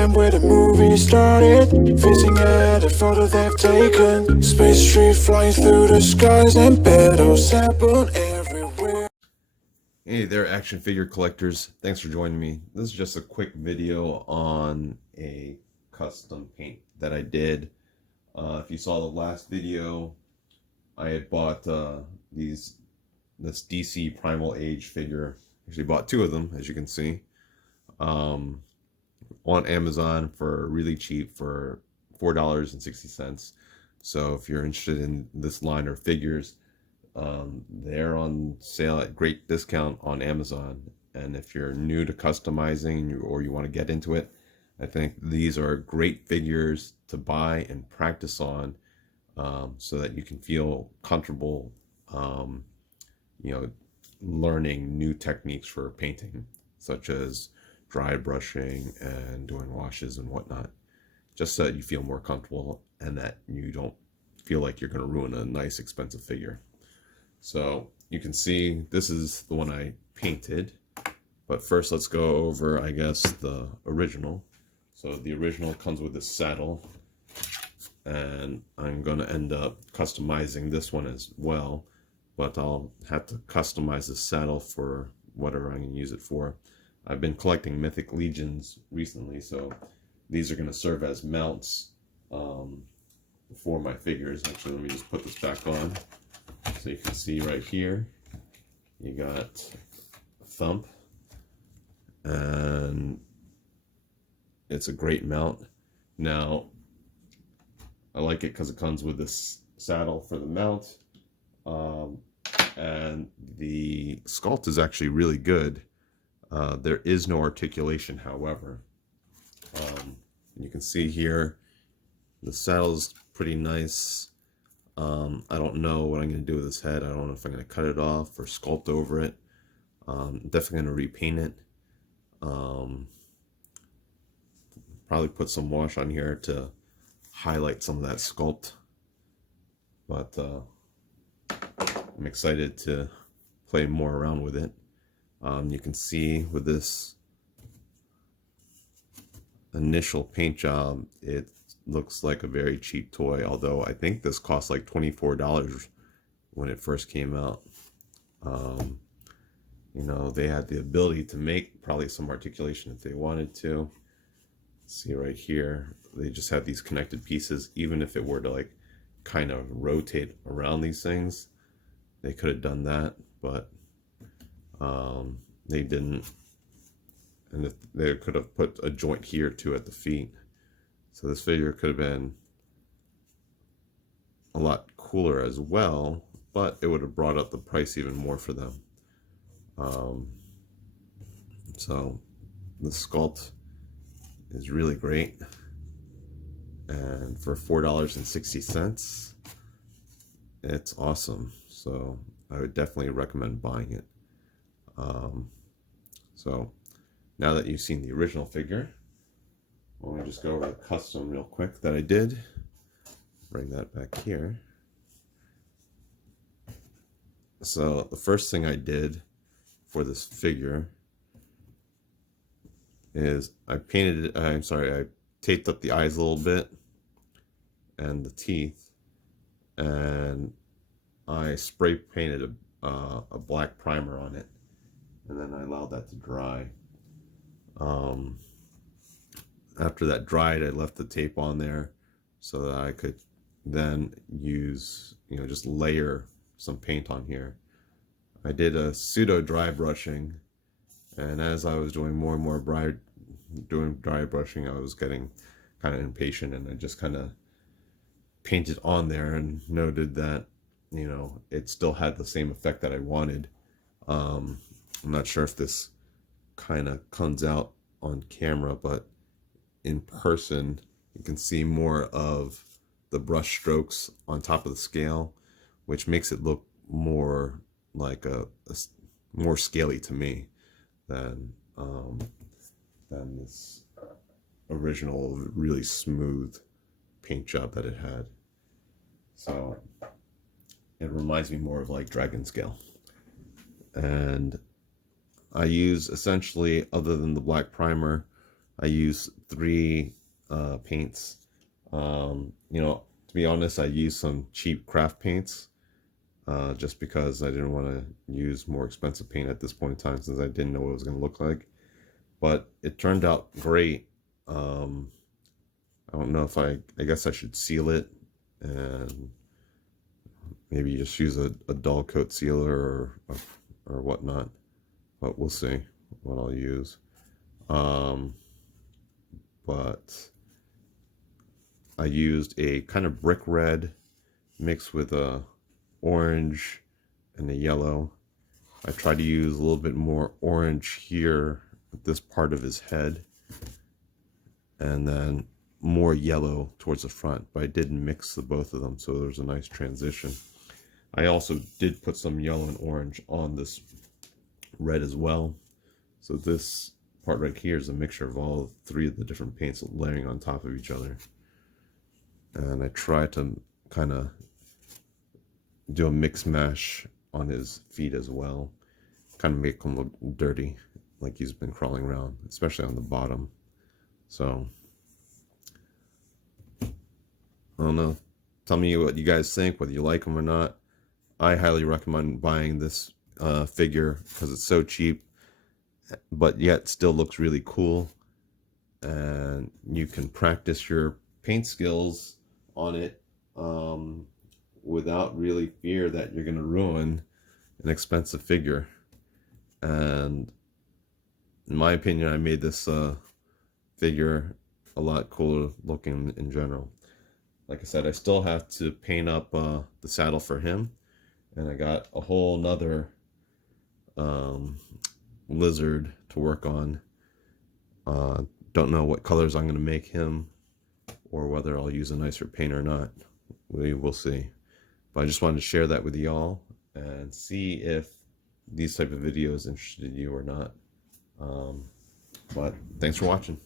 time where the movie started, facing at a photo they've taken. Space tree flying through the skies and battles happen everywhere. Hey there, action figure collectors. Thanks for joining me. This is just a quick video on a custom paint that I did. If you saw the last video, I had bought this DC Primal Age figure. Actually bought two of them, as you can see, on Amazon for really cheap, for $4.60. So if you're interested in this line of figures, they're on sale at great discount on Amazon. And if you're new to customizing or you want to get into it, I think these are great figures to buy and practice on, so that you can feel comfortable, learning new techniques for painting, such as dry brushing and doing washes and whatnot, just so that you feel more comfortable and that you don't feel like you're going to ruin a nice expensive figure. So you can see this is the one I painted, but first let's go over, I guess, the original. So the original comes with this saddle, and I'm going to end up customizing this one as well, but I'll have to customize the saddle for whatever I'm going to use it for. I've been collecting Mythic Legions recently, so these are going to serve as mounts for my figures. Actually, let me just put this back on. So you can see right here, you got Thump, and it's a great mount. Now, I like it because it comes with this saddle for the mount, and the sculpt is actually really good. There is no articulation, however. You can see here, the saddle's pretty nice. I don't know what I'm going to do with this head. I don't know if I'm going to cut it off or sculpt over it. Definitely going to repaint it. Probably put some wash on here to highlight some of that sculpt. But I'm excited to play more around with it. You can see with this initial paint job, it looks like a very cheap toy, although I think this cost like $24 when it first came out. They had the ability to make probably some articulation if they wanted to. See right here, they just have these connected pieces. Even if it were to like kind of rotate around these things, they could have done that, but they didn't. And if they could have put a joint here too at the feet. So this figure could have been a lot cooler as well, but it would have brought up the price even more for them. So the sculpt is really great, and for $4.60, it's awesome. So I would definitely recommend buying it. So now that you've seen the original figure, let me just go over the custom real quick that I did. Bring that back here. So the first thing I did for this figure is I taped up the eyes a little bit and the teeth, and I spray painted a black primer on it, and then I allowed that to dry. After that dried, I left the tape on there so that I could then use, just layer some paint on here. I did a pseudo dry brushing, and as I was doing more and more dry brushing, I was getting kind of impatient, and I just kind of painted on there and noted that, it still had the same effect that I wanted. I'm not sure if this kind of comes out on camera, but in person you can see more of the brush strokes on top of the scale, which makes it look more like a more scaly to me than this original really smooth paint job that it had. So it reminds me more of like Dragon Scale. And I use essentially, other than the black primer, I use 3 paints. You know, to be honest, I used some cheap craft paints just because I didn't want to use more expensive paint at this point in time, since I didn't know what it was going to look like. But it turned out great. I don't know if I guess I should seal it and maybe just use a dull coat sealer or whatnot. But we'll see what I'll use. But I used a kind of brick red mixed with a orange and a yellow. I tried to use a little bit more orange here at this part of his head, and then more yellow towards the front, but I did mix the both of them, so there's a nice transition. I also did put some yellow and orange on this red as well. So this part right here is a mixture of all 3 of the different paints layering on top of each other. And I tried to kind of do a mix mash on his feet as well, kind of make him look dirty, like he's been crawling around, especially on the bottom. So I don't know, tell me what you guys think, whether you like him or not. I highly recommend buying this figure because it's so cheap, but yet still looks really cool, and you can practice your paint skills on it without really fear that you're going to ruin an expensive figure. And in my opinion, I made this figure a lot cooler looking in general. Like I said, I still have to paint up the saddle for him, and I got a whole nother lizard to work on. Don't know what colors I'm going to make him, or whether I'll use a nicer paint or not. We will see. But I just wanted to share that with y'all and see if these type of videos interested you or not. But thanks for watching.